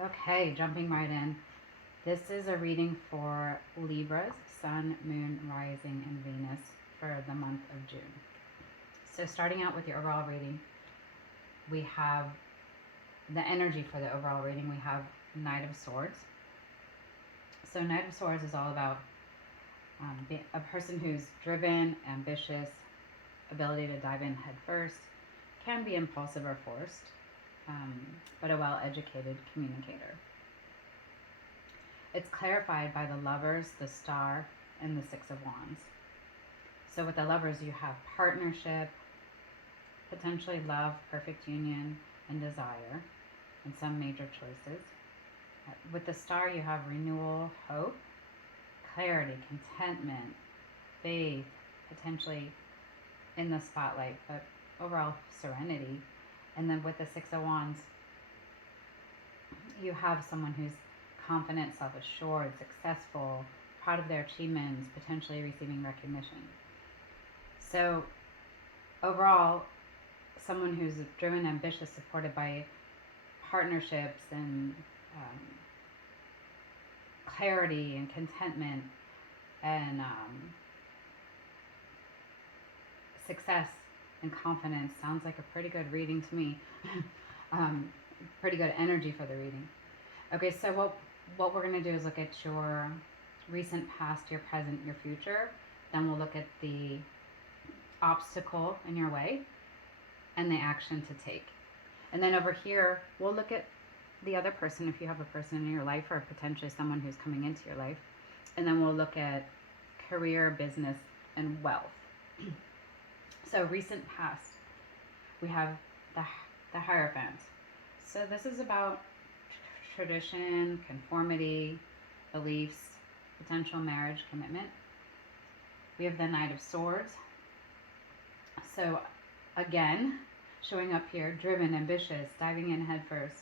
Okay, jumping right in. This is a reading for Libras, Sun, Moon, Rising, and Venus for the month of June. So starting out with your overall reading, we have the energy for the overall reading. We have Knight of Swords. So Knight of Swords is all about a person who's driven, ambitious, ability to dive in head first, can be impulsive or forced, but a well-educated communicator. It's clarified by the Lovers, the Star, and the Six of Wands. So with the Lovers, you have partnership, potentially love, perfect union, and desire, and some major choices. With the Star, you have renewal, hope, clarity, contentment, faith, potentially in the spotlight, but overall serenity. And then with the Six of Wands, you have someone who's confident, self-assured, successful, proud of their achievements, potentially receiving recognition. So overall, someone who's driven, ambitious, supported by partnerships and clarity and contentment and success and confidence. Sounds like a pretty good reading to me. Pretty good energy for the reading. Okay, so what we're going to do is look at your recent past, your present, your future. Then we'll look at the obstacle in your way and the action to take. And then over here, we'll look at the other person, if you have a person in your life or potentially someone who's coming into your life. And then we'll look at career, business, and wealth. So recent past, we have the Hierophant. So this is about tradition, conformity, beliefs, potential marriage, commitment. We have the Knight of Swords. So again, showing up here, driven, ambitious, diving in head first,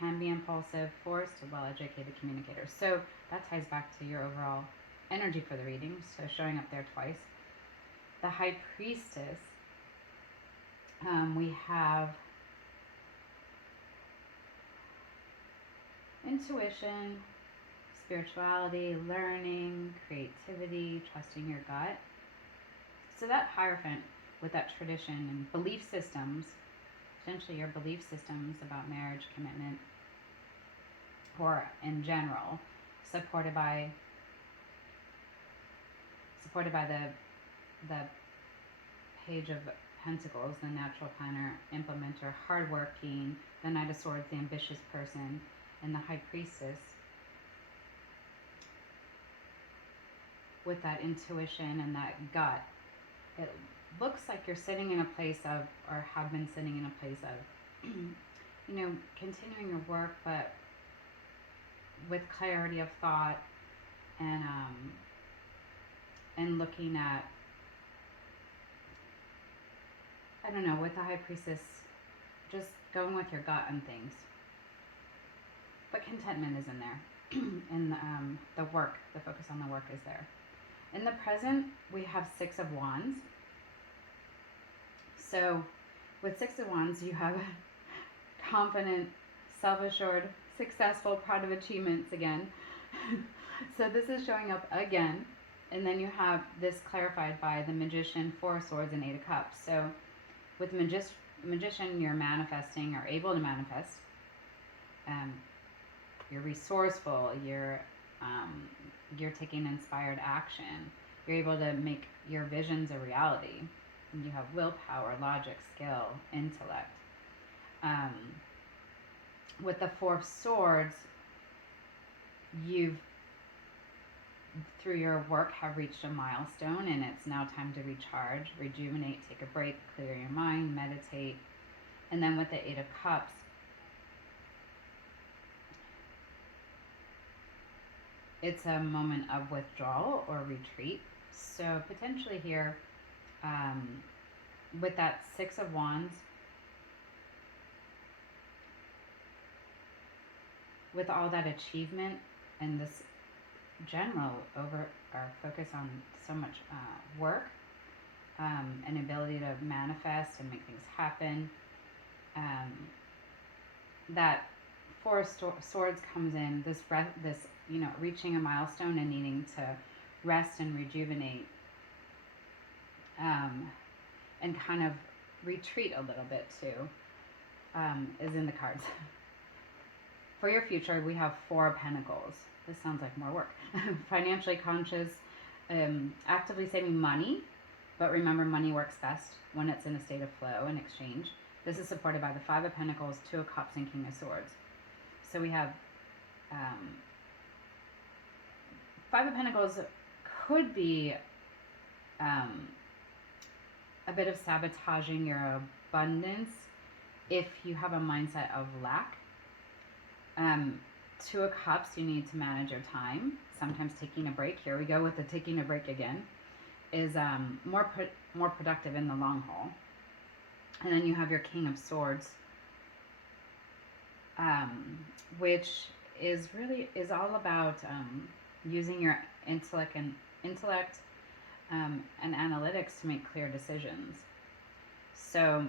can be impulsive, forced, a well-educated communicator. So that ties back to your overall energy for the reading. So showing up there twice. The High Priestess, we have intuition, spirituality, learning, creativity, trusting your gut. So that Hierophant with that tradition and belief systems, essentially your belief systems about marriage, commitment, or in general, supported by the Page of Pentacles, the natural planner, implementer, hardworking, the Knight of Swords, the ambitious person, and the High Priestess with that intuition and that gut. It looks like you're sitting in a place of, or have been sitting in a place of, continuing your work, but with clarity of thought and looking at, I don't know, with the High Priestess, just going with your gut on things. But contentment is in there. And the work, the focus on the work is there. In the present, we have Six of Wands. So with Six of Wands, you have confident, self-assured, successful, proud of achievements again. So this is showing up again. And then you have this clarified by the Magician, Four of Swords, and Eight of Cups. So with Magician, you're manifesting or able to manifest. You're resourceful. You're taking inspired action. You're able to make your visions a reality. You have willpower, logic, skill, intellect. With the Four of Swords, you've, through your work, have reached a milestone, and it's now time to recharge, rejuvenate, take a break, clear your mind, meditate. And then with the Eight of Cups, it's a moment of withdrawal or retreat. So potentially here, with that Six of Wands, with all that achievement and this general over our focus on so much work and ability to manifest and make things happen, that Four of Swords comes in, this, you know, reaching a milestone and needing to rest and rejuvenate, and kind of retreat a little bit too, is in the cards. For your future, we have Four of Pentacles. This sounds like more work. Financially conscious, actively saving money, but remember, money works best when it's in a state of flow and exchange. This is supported by the Five of Pentacles, Two of Cups, and King of Swords. So we have Five of Pentacles could be a bit of sabotaging your abundance if you have a mindset of lack. Two of Cups, you need to manage your time. Sometimes taking a break, here we go with the taking a break again, is more productive in the long haul. And then you have your King of Swords, which is all about using your intellect and analytics to make clear decisions. So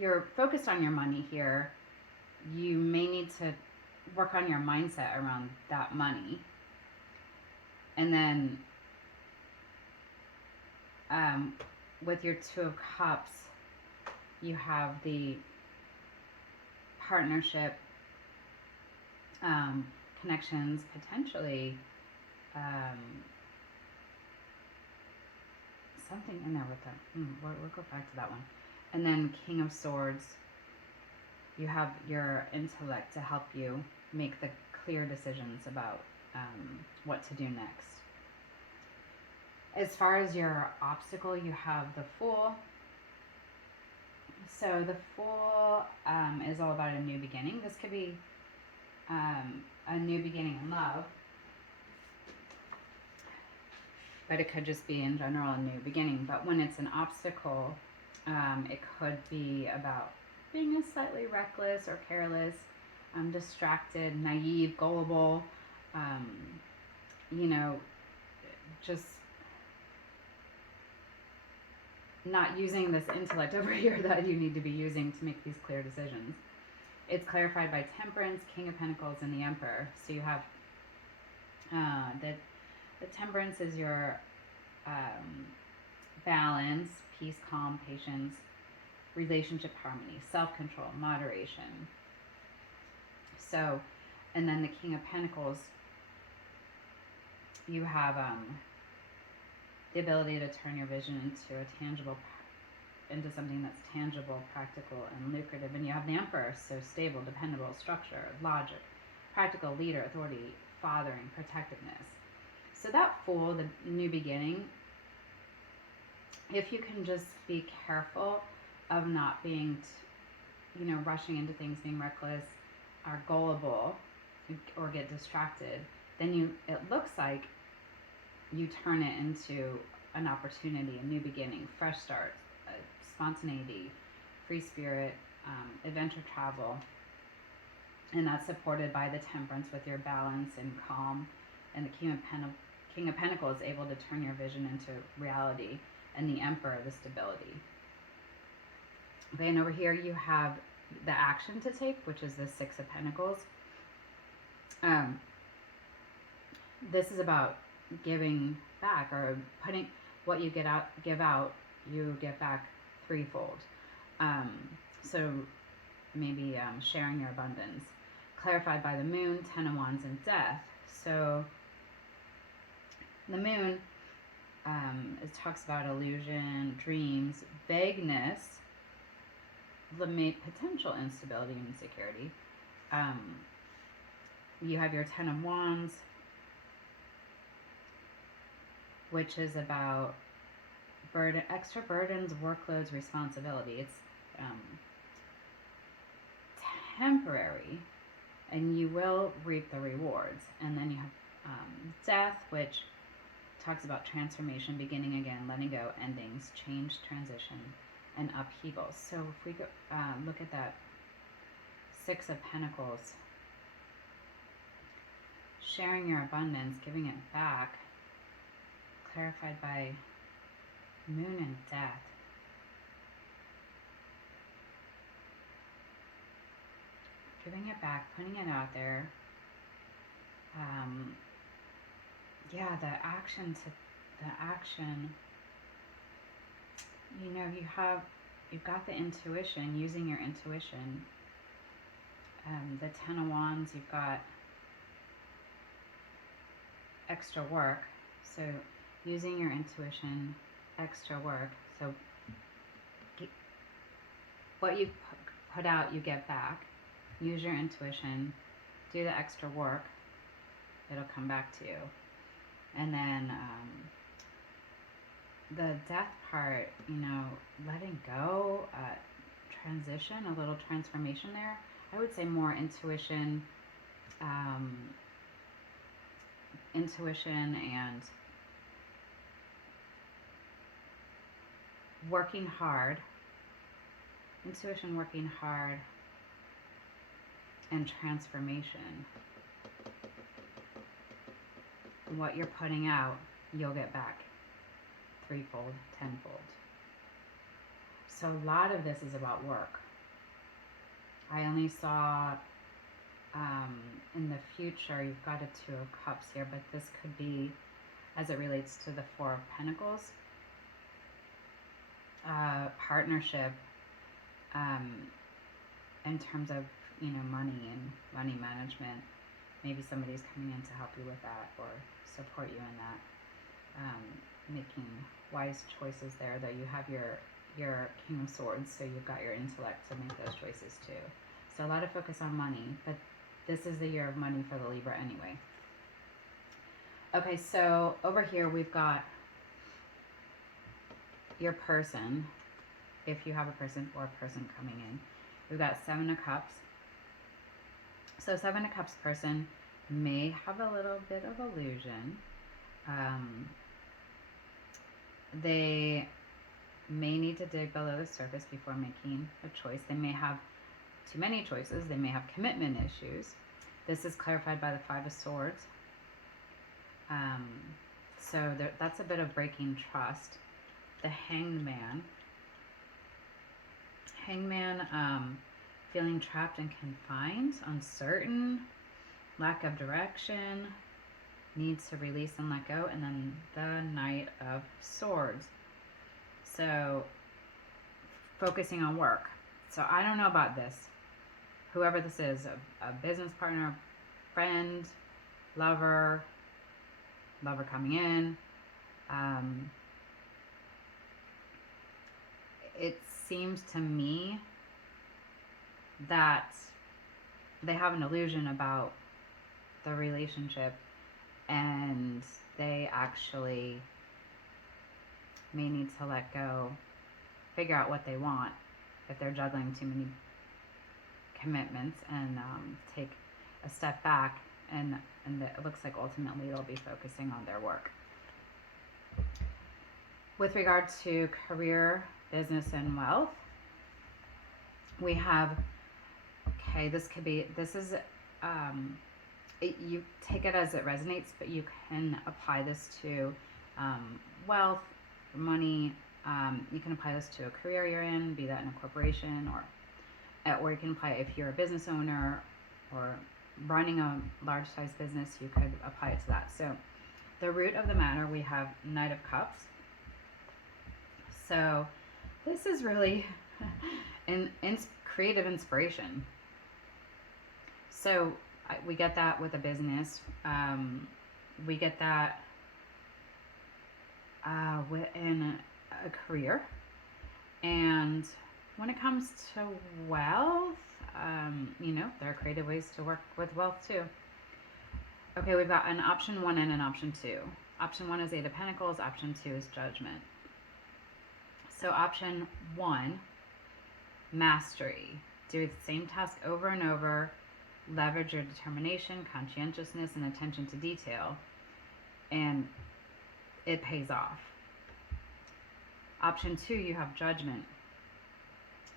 you're focused on your money here. You may need to work on your mindset around that money. And then with your Two of Cups, you have the partnership, connections, potentially something in there with that. We'll go back to that one. And then King of Swords, you have your intellect to help you make the clear decisions about what to do next. As far as your obstacle, you have the Fool. So the Fool is all about a new beginning. This could be a new beginning in love, but it could just be in general a new beginning. But when it's an obstacle, it could be about being slightly reckless or careless, distracted, naive, gullible, you know, just not using this intellect over here that you need to be using to make these clear decisions. It's clarified by Temperance, King of Pentacles, and the Emperor. So you have the Temperance is your balance, peace, calm, patience, relationship harmony, self-control, moderation. So, and then the King of Pentacles, you have the ability to turn your vision into something that's tangible, practical, and lucrative. And you have the Emperor, so stable, dependable, structure, logic, practical, leader, authority, fathering, protectiveness. So that Fool, the new beginning, if you can just be careful of not being, rushing into things, being reckless, or gullible, or get distracted, then it looks like you turn it into an opportunity, a new beginning, fresh start, spontaneity, free spirit, adventure travel. And that's supported by the Temperance with your balance and calm. And the King of Pentacles is able to turn your vision into reality. And the Emperor, the stability. Okay, and over here you have the action to take, which is the Six of Pentacles. This is about giving back, or putting what you give out, you get back threefold. So maybe sharing your abundance. Clarified by the Moon, Ten of Wands, and Death. So the Moon, it talks about illusion, dreams, vagueness, potential instability and insecurity. You have your Ten of Wands, which is about extra burdens, workloads, responsibility. It's temporary, and you will reap the rewards. And then you have Death, which talks about transformation, beginning again, letting go, endings, change, transition, and upheaval. So if we go look at that Six of Pentacles, sharing your abundance, giving it back, clarified by Moon and Death. giving it back, putting it out there. Yeah, the action, you know, you've got the intuition, using your intuition. The Ten of Wands, you've got extra work. So using your intuition, extra work. So what you put out, you get back. Use your intuition, do the extra work, it'll come back to you. And then the death part, you know, letting go, transition, a little transformation there. I would say more intuition, intuition and working hard. Intuition, working hard, and transformation. What you're putting out, you'll get back threefold, tenfold. So a lot of this is about work. I only saw in the future, you've got a Two of Cups here, but this could be as it relates to the Four of Pentacles. Partnership in terms of, you know, money and money management. Maybe somebody's coming in to help you with that or support you in that. Making wise choices there, though you have your King of Swords, so you've got your intellect to make those choices too. So a lot of focus on money, but this is the year of money for the Libra anyway. Okay, so over here we've got your person, if you have a person or a person coming in. We've got Seven of Cups. So Seven of Cups person may have a little bit of illusion. They may need to dig below the surface before making a choice. They may have too many choices. They may have commitment issues. This is clarified by the Five of Swords. So that's a bit of breaking trust. The Hanged Man. Hangman, feeling trapped and confined, uncertain, lack of direction, needs to release and let go. And then the Knight of Swords. So focusing on work. So I don't know about this. Whoever this is, a business partner, friend, lover coming in. It seems to me that they have an illusion about the relationship and they actually may need to let go, figure out what they want if they're juggling too many commitments, and take a step back, and it looks like ultimately they'll be focusing on their work. With regard to career, business, and wealth, we have, okay, this is, you take it as it resonates, but you can apply this to wealth, money. You can apply this to a career you're in, be that in a corporation, or you can apply it if you're a business owner or running a large size business. You could apply it to that. So the root of the matter, we have Knight of Cups. So this is really in creative inspiration. So we get that with a business. We get that within a career. And when it comes to wealth, you know, there are creative ways to work with wealth too. Okay, we've got an option 1 and an option 2. Option 1 is 8 of Pentacles. Option 2 is Judgment. So option 1, mastery. Do the same task over and over. Leverage your determination, conscientiousness, and attention to detail. And it pays off. Option 2, you have Judgment.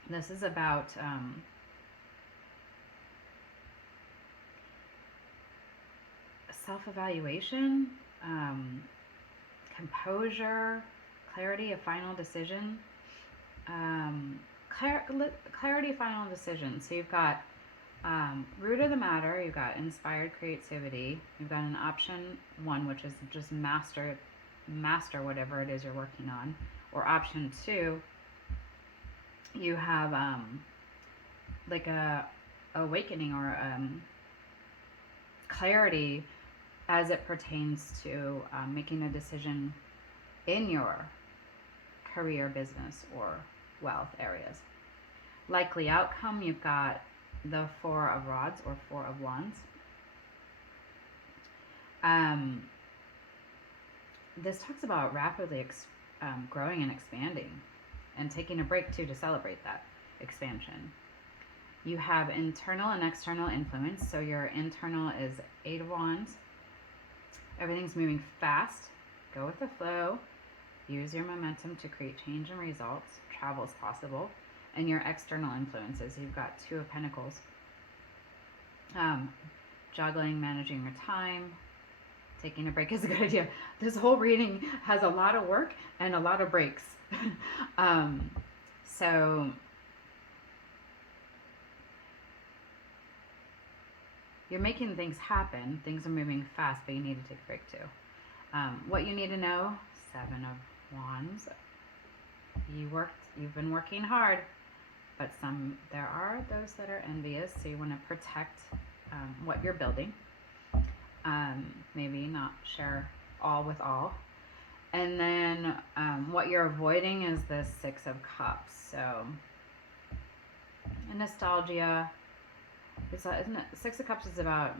This is about self-evaluation, composure, clarity of final decision. Clarity of final decision. So you've got Root of the matter, you've got inspired creativity. You've got an option 1, which is just master whatever it is you're working on. Or option 2, you have like a awakening or clarity as it pertains to making a decision in your career, business, or wealth areas. Likely outcome, you've got the 4 of Rods or 4 of Wands. This talks about rapidly growing and expanding and taking a break too to celebrate that expansion. You have internal and external influence. So your internal is 8 of Wands. Everything's moving fast. Go with the flow. Use your momentum to create change and results. Travel is possible. And your external influences, you've got 2 of Pentacles. Juggling, managing your time, taking a break is a good idea. This whole reading has a lot of work and a lot of breaks. So you're making things happen. Things are moving fast, but you need to take a break too. What you need to know, 7 of Wands. You've been working hard, but there are those that are envious, so you want to protect what you're building. Maybe not share all with all. And then what you're avoiding is the 6 of Cups. So nostalgia. Isn't it, 6 of Cups is about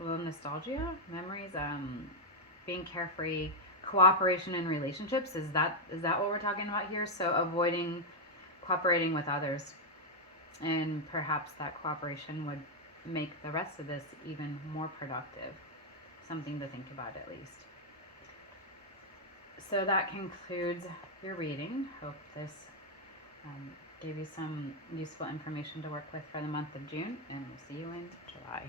nostalgia, memories, being carefree, cooperation in relationships. Is that what we're talking about here? So avoiding cooperating with others, and perhaps that cooperation would make the rest of this even more productive. Something to think about at least. So that concludes your reading. Hope this gave you some useful information to work with for the month of June, and we'll see you in July.